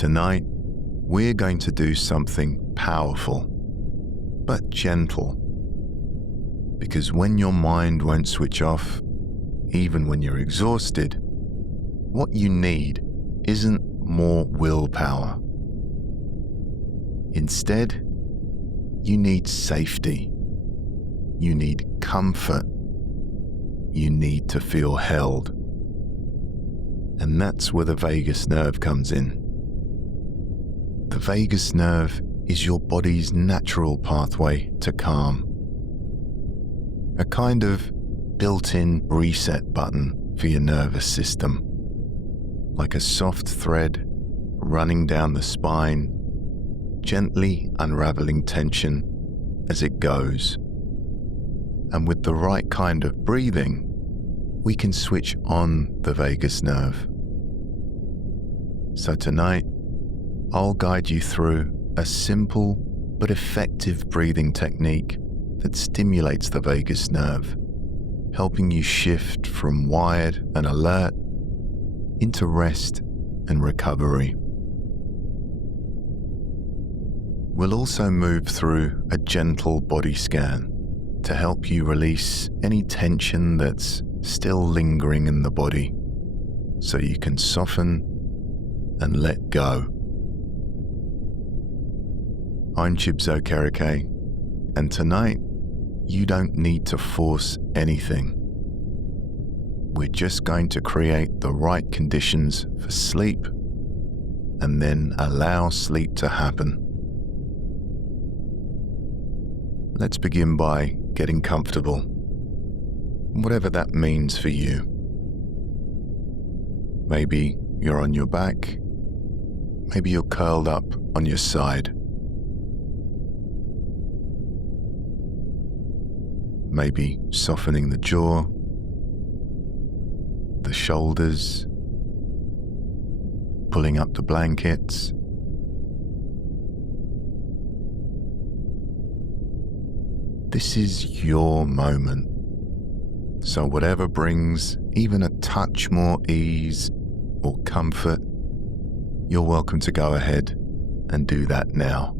tonight, we're going to do something powerful, but gentle. Because when your mind won't switch off, even when you're exhausted, what you need isn't more willpower. Instead, you need safety. You need comfort. You need to feel held. And that's where the vagus nerve comes in. The vagus nerve is your body's natural pathway to calm. A kind of built-in reset button for your nervous system. Like a soft thread running down the spine, gently unraveling tension as it goes. And with the right kind of breathing, we can switch on the vagus nerve. So tonight, I'll guide you through a simple but effective breathing technique that stimulates the vagus nerve, helping you shift from wired and alert into rest and recovery. We'll also move through a gentle body scan to help you release any tension that's still lingering in the body, so you can soften and let go. I'm Chibs Okereke, and tonight you don't need to force anything. We're just going to create the right conditions for sleep and then allow sleep to happen. Let's begin by getting comfortable, whatever that means for you. Maybe you're on your back, maybe you're curled up on your side. Maybe softening the jaw, the shoulders, pulling up the blankets. This is your moment. So whatever brings even a touch more ease or comfort, you're welcome to go ahead and do that now.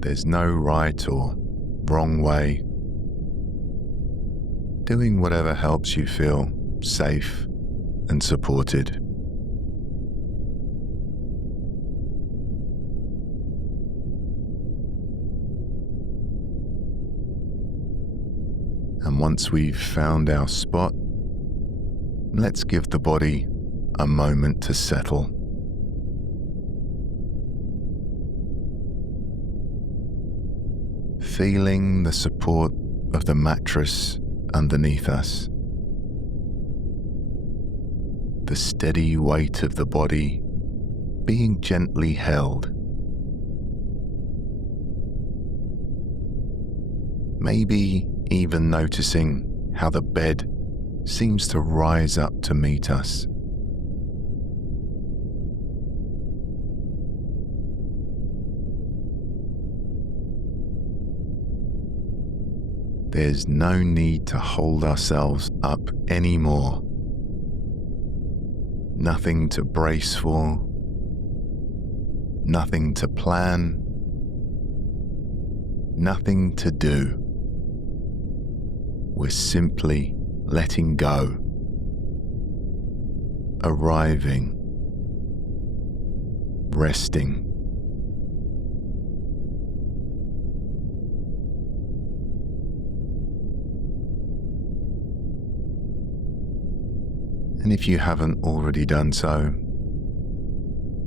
There's no right or wrong way. Doing whatever helps you feel safe and supported. And once we've found our spot, let's give the body a moment to settle. Feeling the support of the mattress underneath us. The steady weight of the body being gently held. Maybe even noticing how the bed seems to rise up to meet us. There's no need to hold ourselves up anymore. Nothing to brace for, nothing to plan, nothing to do. We're simply letting go, arriving, resting. And if you haven't already done so,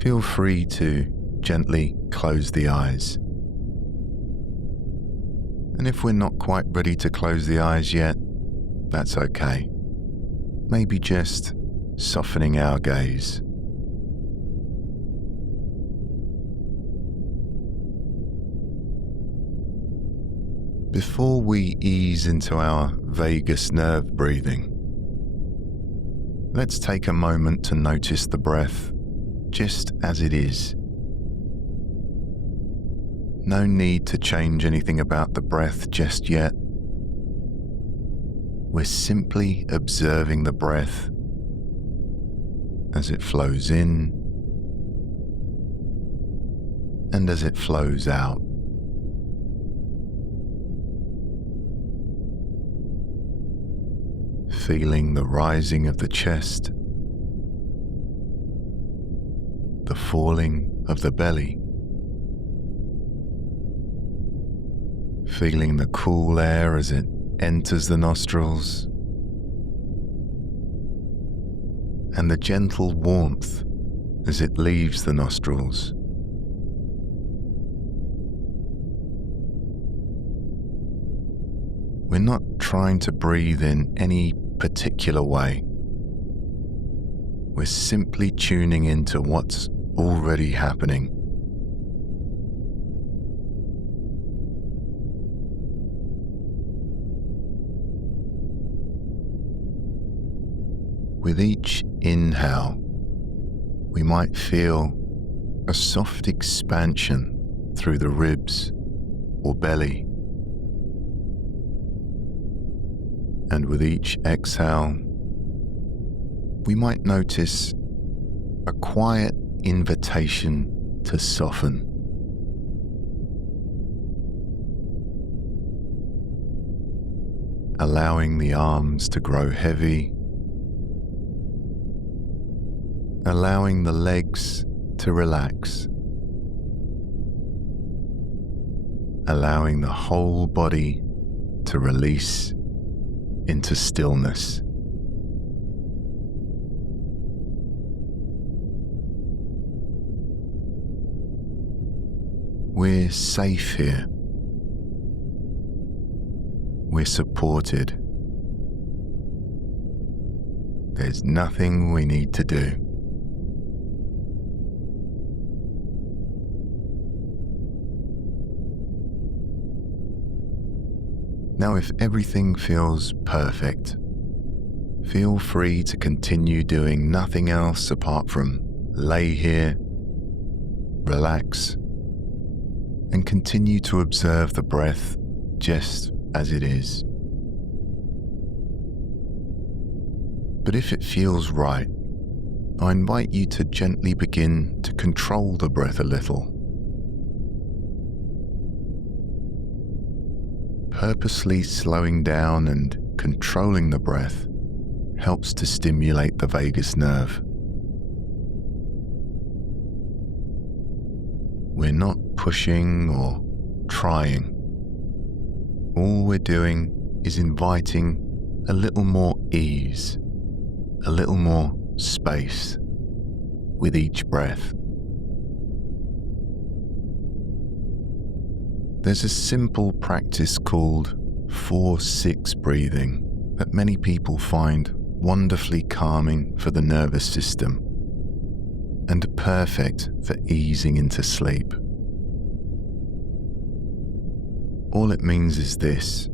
feel free to gently close the eyes. And if we're not quite ready to close the eyes yet, that's okay. Maybe just softening our gaze. Before we ease into our vagus nerve breathing, let's take a moment to notice the breath just as it is. No need to change anything about the breath just yet. We're simply observing the breath as it flows in and as it flows out. Feeling the rising of the chest, the falling of the belly, feeling the cool air as it enters the nostrils, and the gentle warmth as it leaves the nostrils. We're not trying to breathe in any particular way. We're simply tuning into what's already happening. With each inhale, we might feel a soft expansion through the ribs or belly. And with each exhale, we might notice a quiet invitation to soften. Allowing the arms to grow heavy, allowing the legs to relax, allowing the whole body to release into stillness. We're safe here. We're supported. There's nothing we need to do. Now, if everything feels perfect, feel free to continue doing nothing else apart from lay here, relax, and continue to observe the breath just as it is. But if it feels right, I invite you to gently begin to control the breath a little. Purposely slowing down and controlling the breath helps to stimulate the vagus nerve. We're not pushing or trying. All we're doing is inviting a little more ease, a little more space with each breath. There's a simple practice called 4-6 breathing that many people find wonderfully calming for the nervous system and perfect for easing into sleep. All it means is this: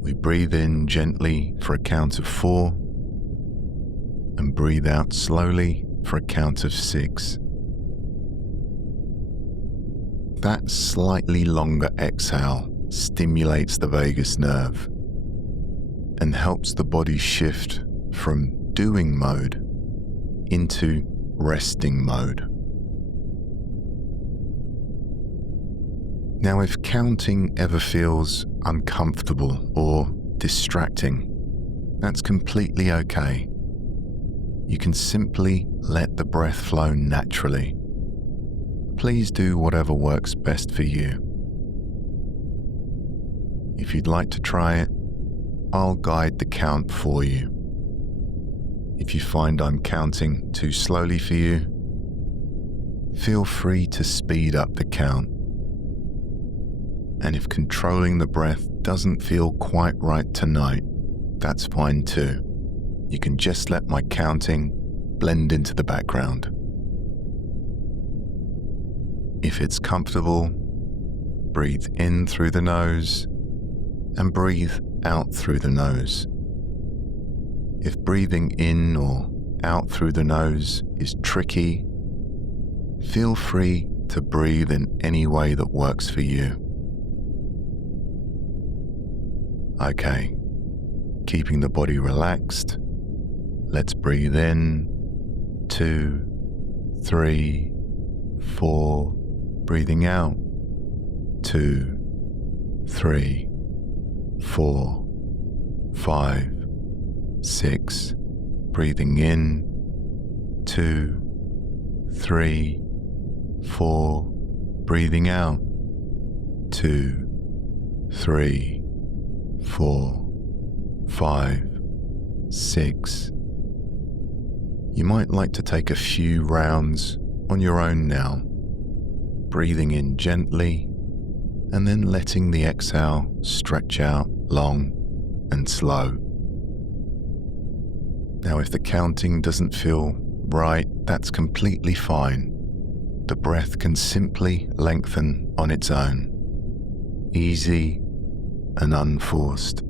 we breathe in gently for a count of 4 and breathe out slowly for a count of 6. That slightly longer exhale stimulates the vagus nerve and helps the body shift from doing mode into resting mode. Now, if counting ever feels uncomfortable or distracting, that's completely okay. You can simply let the breath flow naturally. Please do whatever works best for you. If you'd like to try it, I'll guide the count for you. If you find I'm counting too slowly for you, feel free to speed up the count. And if controlling the breath doesn't feel quite right tonight, that's fine too. You can just let my counting blend into the background. If it's comfortable, breathe in through the nose and breathe out through the nose. If breathing in or out through the nose is tricky, feel free to breathe in any way that works for you. Okay, keeping the body relaxed, let's breathe in 2, 3, 4, breathing out. 2, 3, 4, 5, 6. Breathing in. 2, 3, 4. Breathing out. 2, 3, 4, 5, 6. You might like to take a few rounds on your own now, breathing in gently and then letting the exhale stretch out long and slow. Now, if the counting doesn't feel right, that's completely fine. The breath can simply lengthen on its own, easy and unforced.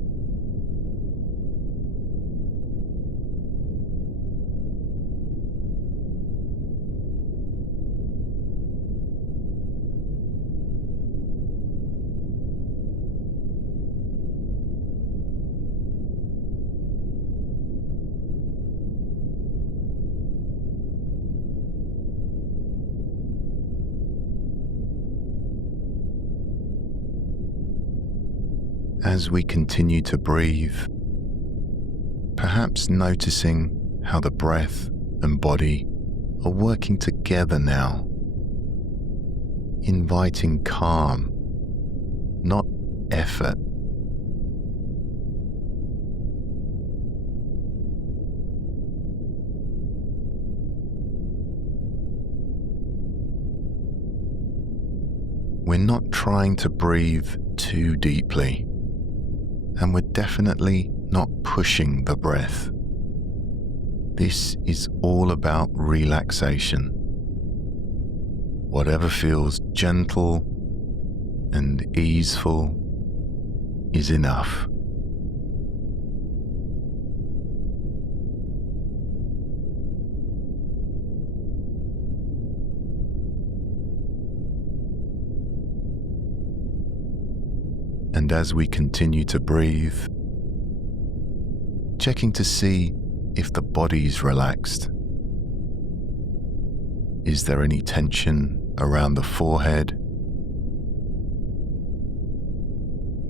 As we continue to breathe, perhaps noticing how the breath and body are working together now, inviting calm, not effort. We're not trying to breathe too deeply, and we're definitely not pushing the breath. This is all about relaxation. Whatever feels gentle and easeful is enough. And as we continue to breathe, checking to see if the body's relaxed. Is there any tension around the forehead?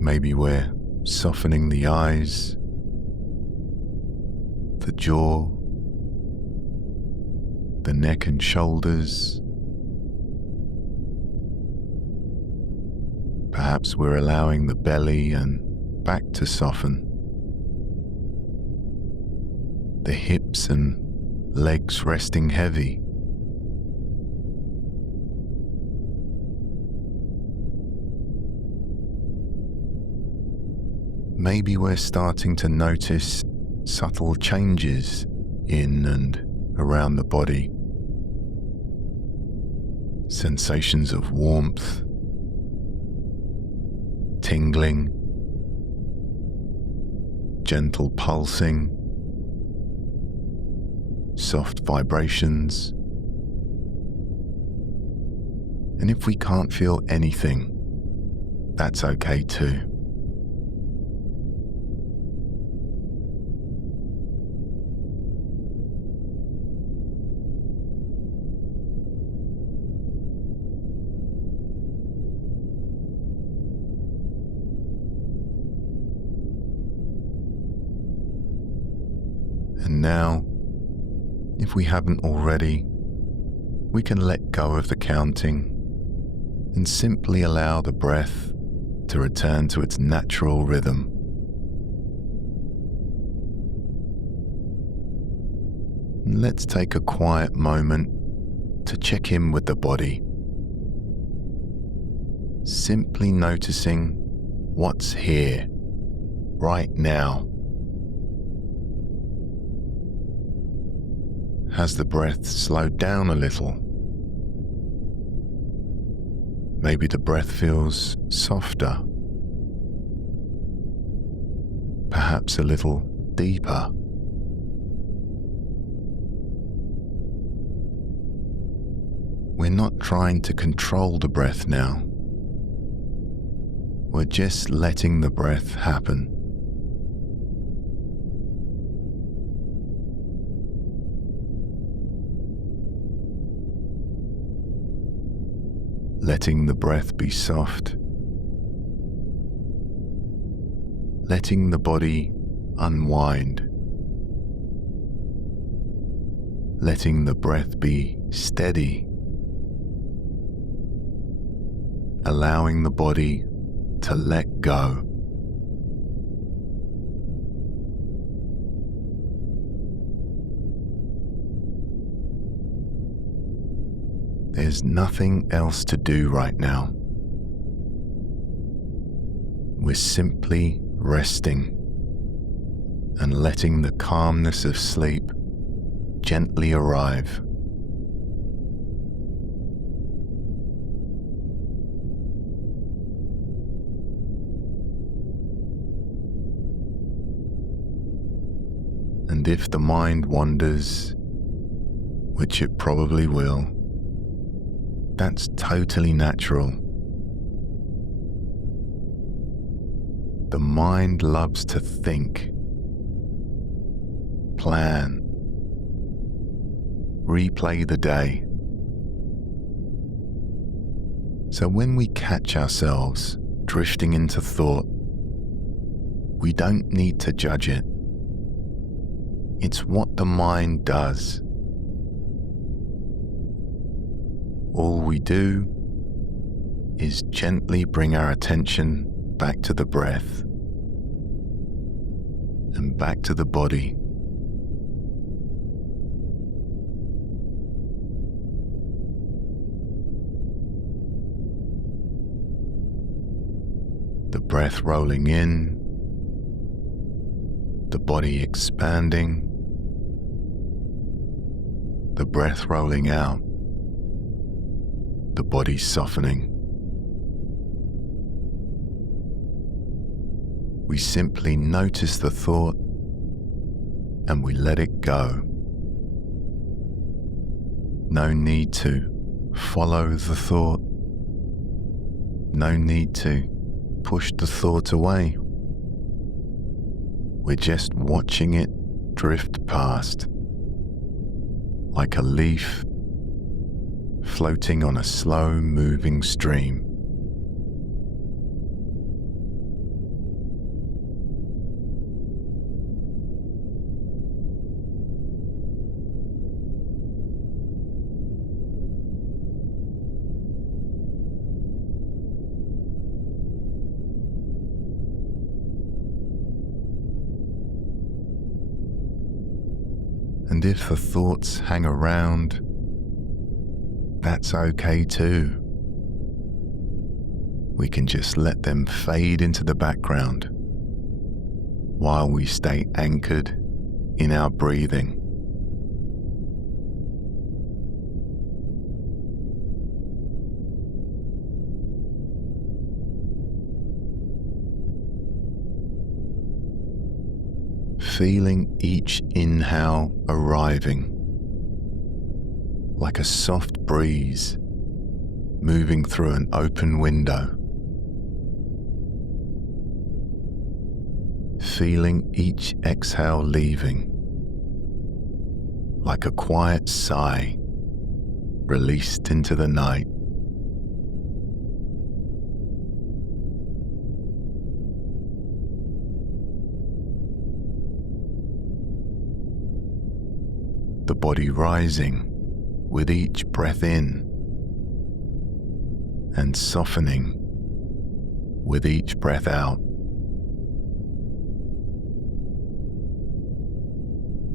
Maybe we're softening the eyes, the jaw, the neck and shoulders. Perhaps we're allowing the belly and back to soften. The hips and legs resting heavy. Maybe we're starting to notice subtle changes in and around the body. Sensations of warmth, tingling, gentle pulsing, soft vibrations. And if we can't feel anything, that's okay too. And now, if we haven't already, we can let go of the counting and simply allow the breath to return to its natural rhythm. Let's take a quiet moment to check in with the body, simply noticing what's here, right now. Has the breath slowed down a little? Maybe the breath feels softer, perhaps a little deeper. We're not trying to control the breath now. We're just letting the breath happen. letting the breath be soft, letting the body unwind, letting the breath be steady, allowing the body to let go. There's nothing else to do right now. We're simply resting and letting the calmness of sleep gently arrive. And if the mind wanders, which it probably will, that's totally natural. The mind loves to think, plan, replay the day. So when we catch ourselves drifting into thought, we don't need to judge it. It's what the mind does. All we do is gently bring our attention back to the breath and back to the body. The breath rolling in, the body expanding, the breath rolling out, the body softening. We simply notice the thought and we let it go. No need to follow the thought. No need to push the thought away. We're just watching it drift past, like a leaf floating on a slow-moving stream. And if the thoughts hang around, that's okay too. We can just let them fade into the background while we stay anchored in our breathing. Feeling each inhale arriving, like a soft breeze moving through an open window. Feeling each exhale leaving, like a quiet sigh released into the night. The body rising with each breath in and softening with each breath out.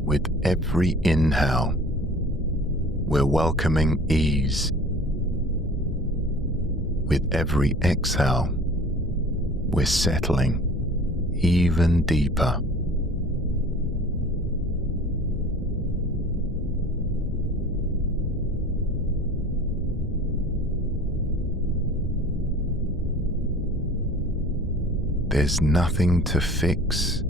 With every inhale, we're welcoming ease. With every exhale, we're settling even deeper. There's nothing to fix,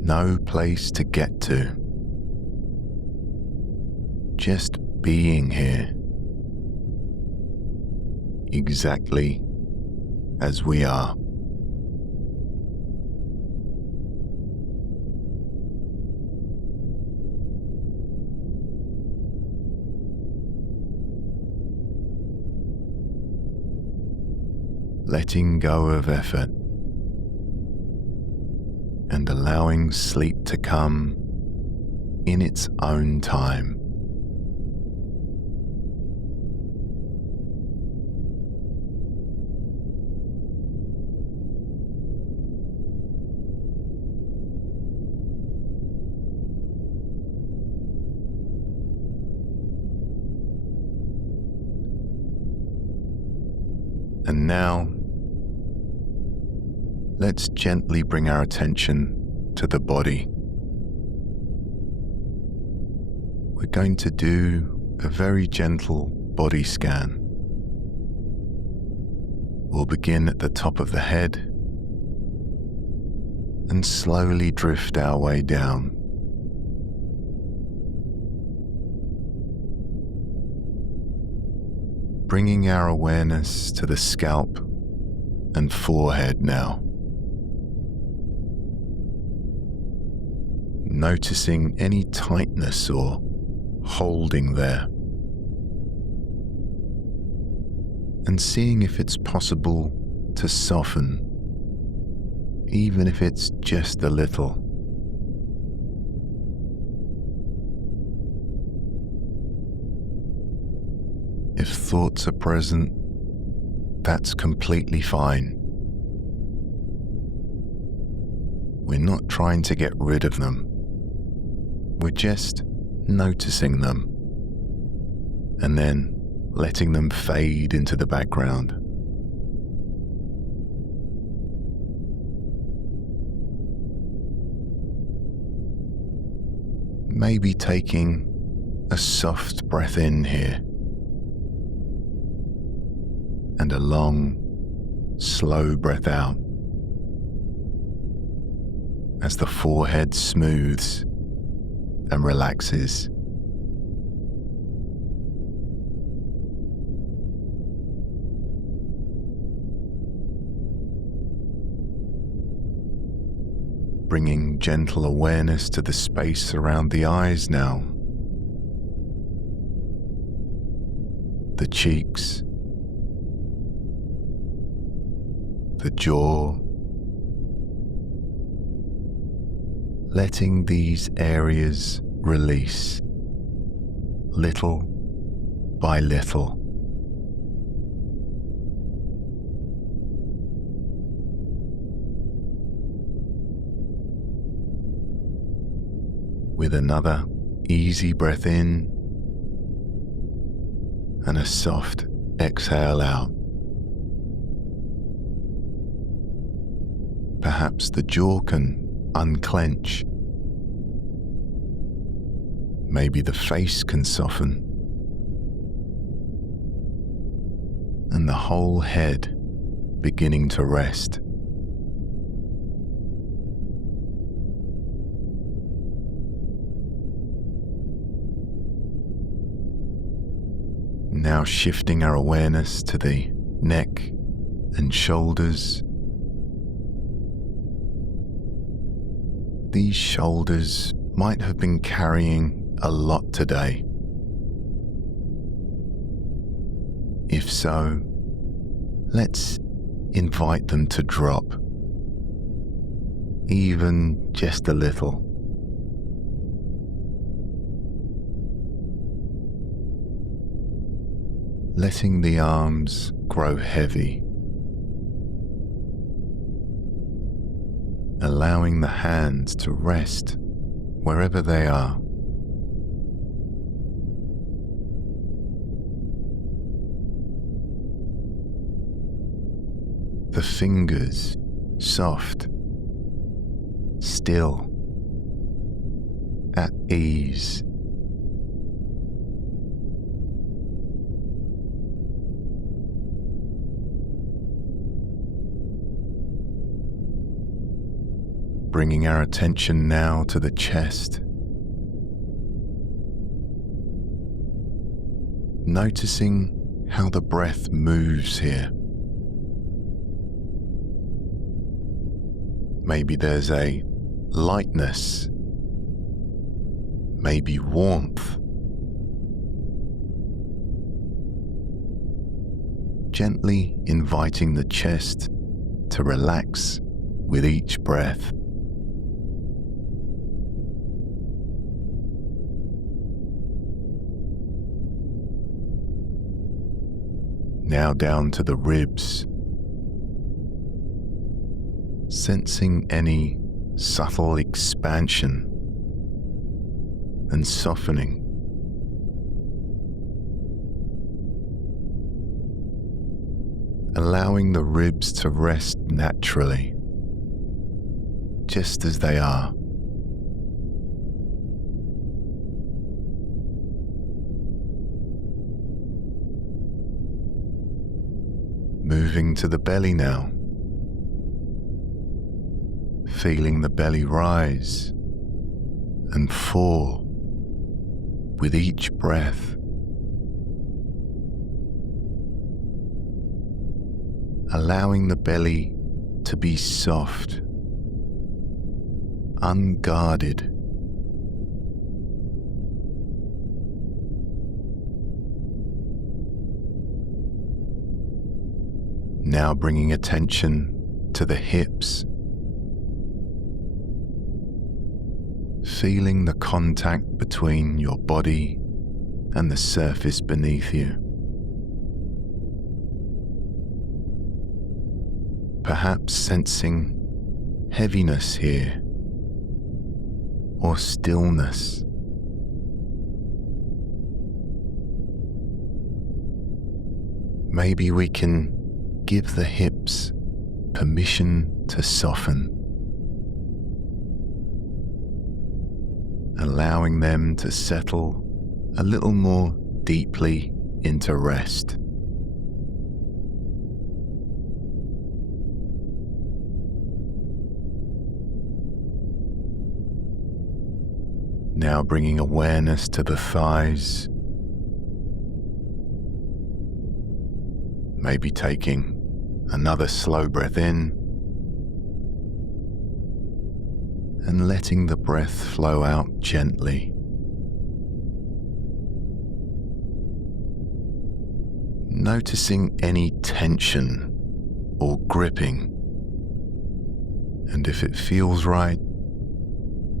no place to get to, just being here, exactly as we are. letting go of effort and allowing sleep to come in its own time. And now, let's gently bring our attention to the body. We're going to do a very gentle body scan. We'll begin at the top of the head and slowly drift our way down. Bringing our awareness to the scalp and forehead now. Noticing any tightness or holding there. And seeing if it's possible to soften, even if it's just a little. If thoughts are present, that's completely fine. We're not trying to get rid of them. We're just noticing them and then letting them fade into the background. Maybe taking a soft breath in here and a long, slow breath out as the forehead smooths and relaxes. Bringing gentle awareness to the space around the eyes now. The cheeks, the jaw, letting these areas release little by little. With another easy breath in and a soft exhale out. Perhaps the jaw can unclench. Maybe the face can soften. And the whole head beginning to rest. Now shifting our awareness to the neck and shoulders. These shoulders might have been carrying a lot today. If so, let's invite them to drop, even just a little. Letting the arms grow heavy. Allowing the hands to rest wherever they are. The fingers soft, still, at ease. Bringing our attention now to the chest. Noticing how the breath moves here. Maybe there's a lightness, maybe warmth, gently inviting the chest to relax with each breath. Now down to the ribs, sensing any subtle expansion and softening. Allowing the ribs to rest naturally, just as they are. Moving to the belly now, feeling the belly rise and fall with each breath. Allowing the belly to be soft, unguarded. Now bringing attention to the hips, feeling the contact between your body and the surface beneath you. Perhaps sensing heaviness here, or stillness. Maybe we can give the hips permission to soften, allowing them to settle a little more deeply into rest. Now bringing awareness to the thighs, maybe taking another slow breath in and letting the breath flow out gently. Noticing any tension or gripping, and if it feels right,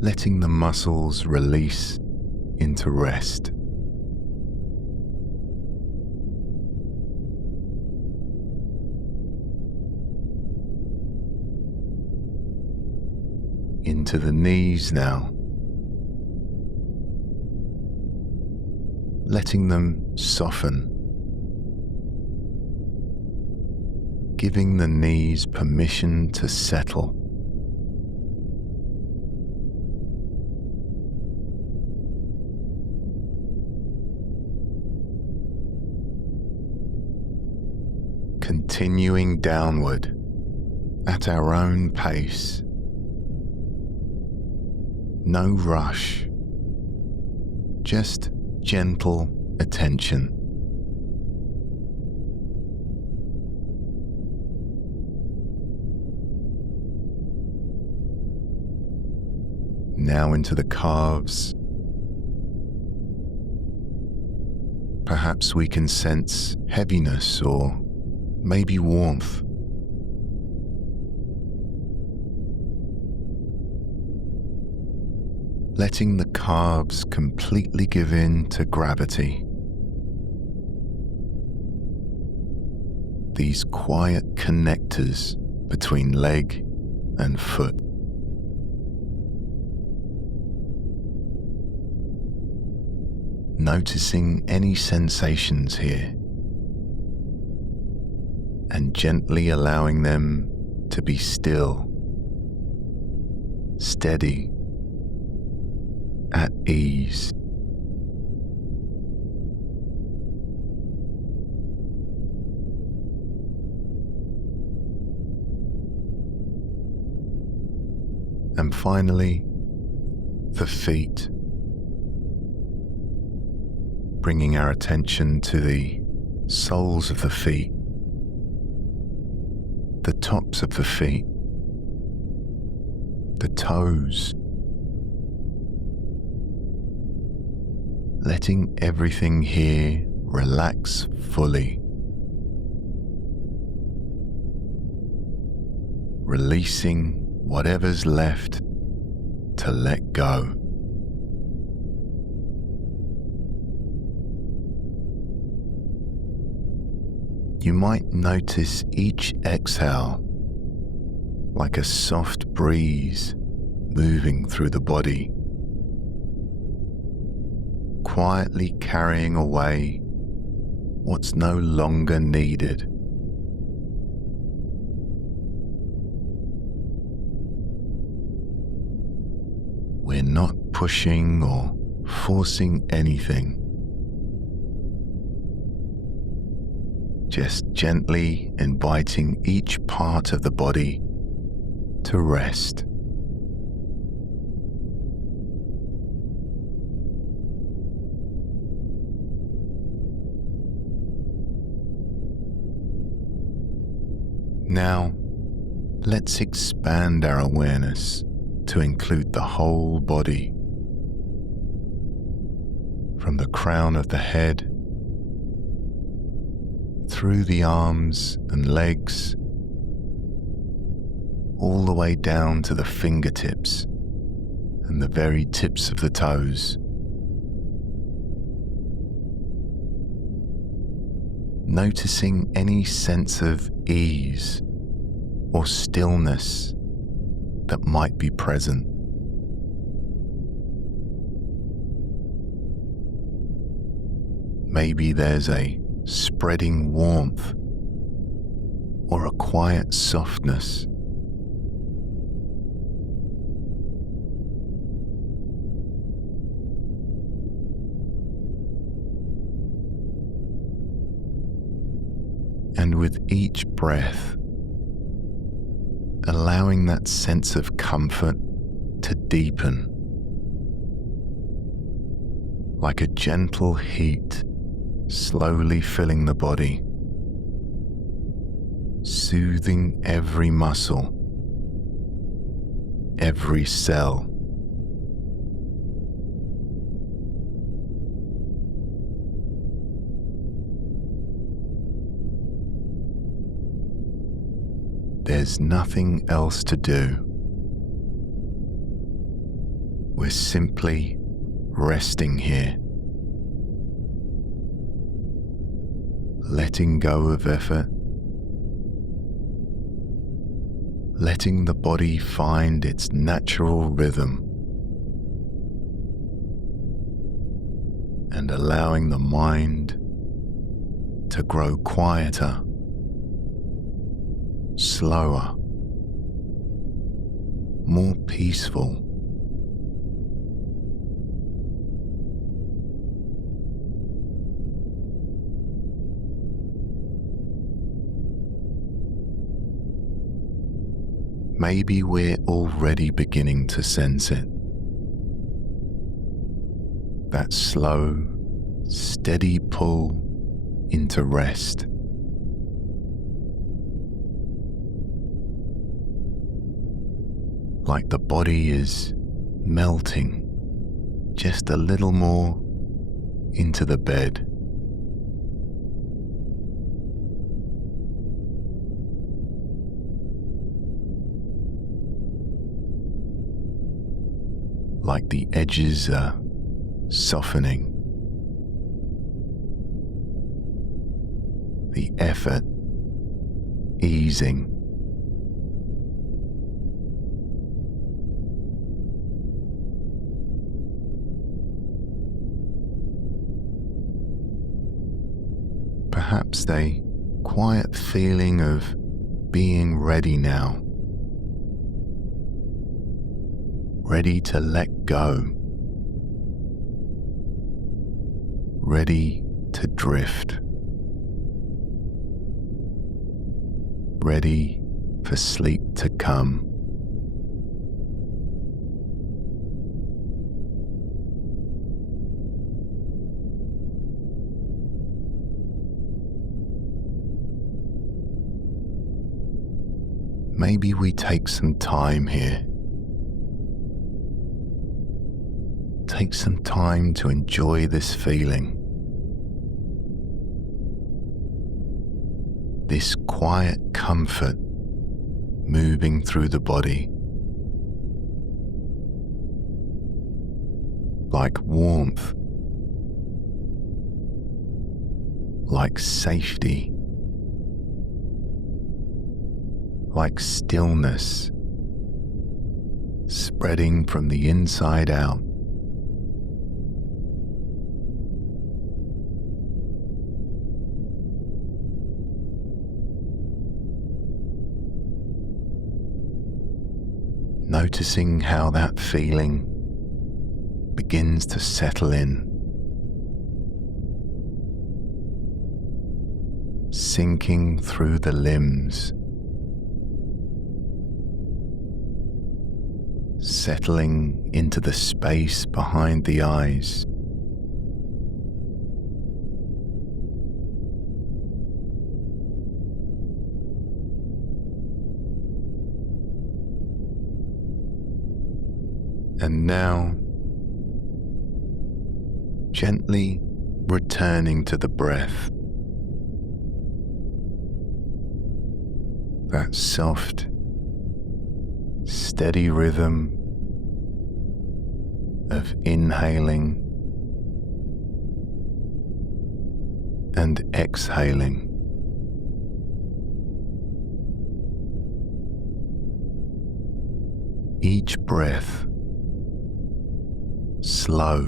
letting the muscles release into rest. Into the knees now, letting them soften, giving the knees permission to settle. Continuing downward at our own pace. No rush, just gentle attention. Now into the calves. Perhaps we can sense heaviness or maybe warmth. Letting the calves completely give in to gravity. These quiet connectors between leg and foot. Noticing any sensations here, and gently allowing them to be still, steady, at ease. And finally, the feet. Bringing our attention to the soles of the feet, the tops of the feet, the toes, letting everything here relax fully, releasing whatever's left to let go. You might notice each exhale like a soft breeze moving through the body, quietly carrying away what's no longer needed. We're not pushing or forcing anything, just gently inviting each part of the body to rest. Now, let's expand our awareness to include the whole body, from the crown of the head, through the arms and legs, all the way down to the fingertips and the very tips of the toes. Noticing any sense of ease or stillness that might be present. Maybe there's a spreading warmth or a quiet softness. And with each breath, allowing that sense of comfort to deepen, like a gentle heat slowly filling the body, soothing every muscle, every cell. There's nothing else to do. We're simply resting here, letting go of effort, letting the body find its natural rhythm, and allowing the mind to grow quieter, slower, more peaceful. Maybe we're already beginning to sense it. That slow, steady pull into rest. Like the body is melting just a little more into the bed. Like the edges are softening, the effort easing. Perhaps a quiet feeling of being ready now, ready to let go, ready to drift, ready for sleep to come. Maybe we take some time here. Take some time to enjoy this feeling. This quiet comfort moving through the body, like warmth, like safety, like stillness, spreading from the inside out. Noticing how that feeling begins to settle in, sinking through the limbs, settling into the space behind the eyes. And now, gently returning to the breath, that soft, steady rhythm of inhaling and exhaling. Each breath slow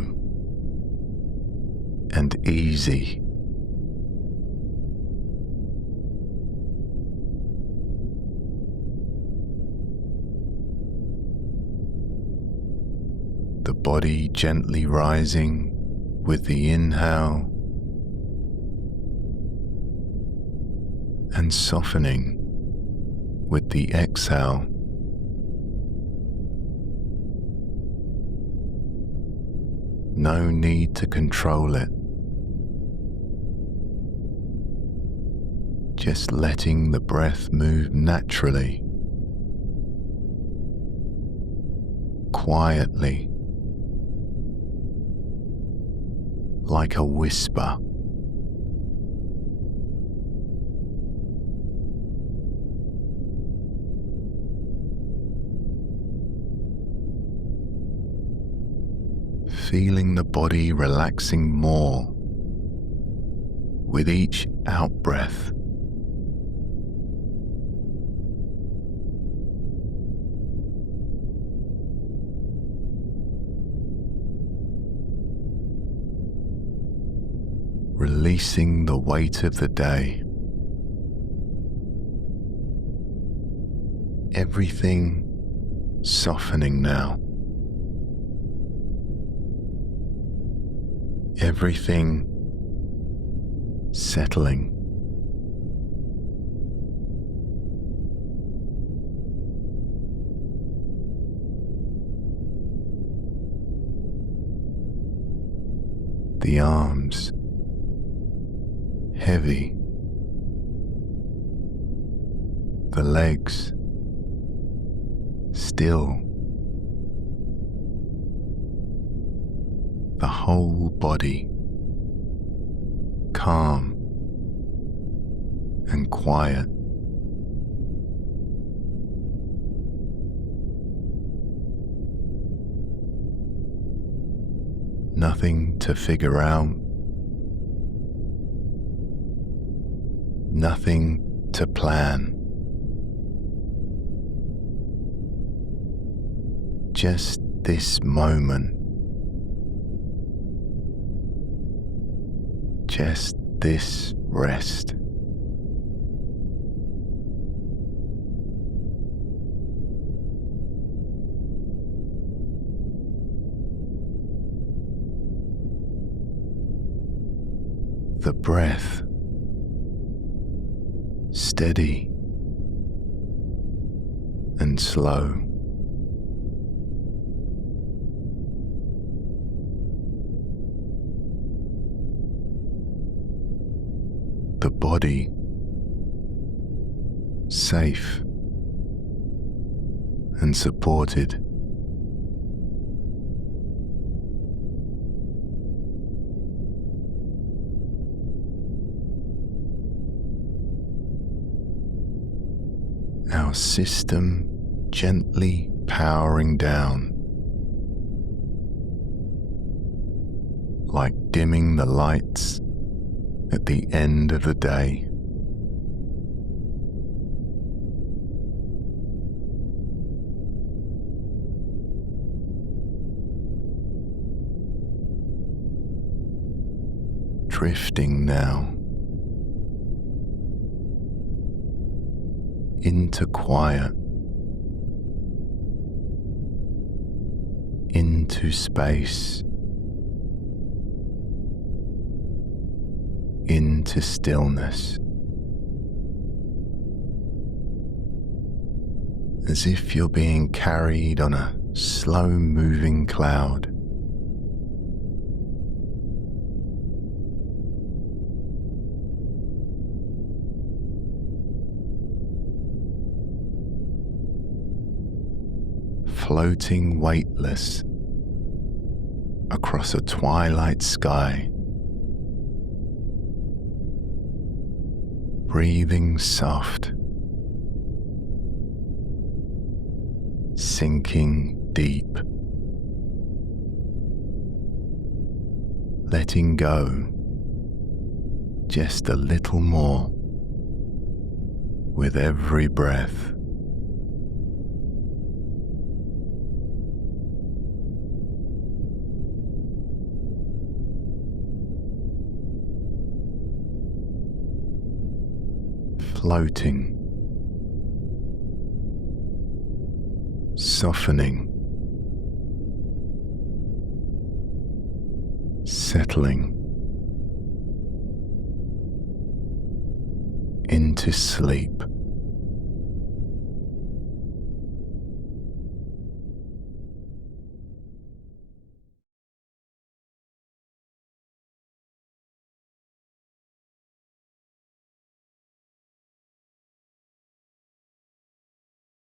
and easy. The body gently rising with the inhale and softening with the exhale. No need to control it. Just letting the breath move naturally, quietly, like a whisper. Feeling the body relaxing more with each out-breath. Releasing the weight of the day. Everything softening now. Everything settling. The arms heavy. The legs still. The whole body calm and quiet. Nothing to figure out, nothing to plan. Just this moment. Just this rest. The breath steady and slow. The body safe and supported. our system gently powering down, like dimming the lights at the end of the day. Drifting now into quiet, into space, into stillness, as if you're being carried on a slow-moving cloud. Floating weightless across a twilight sky, breathing soft, sinking deep, letting go just a little more with every breath. Floating, softening, settling into sleep.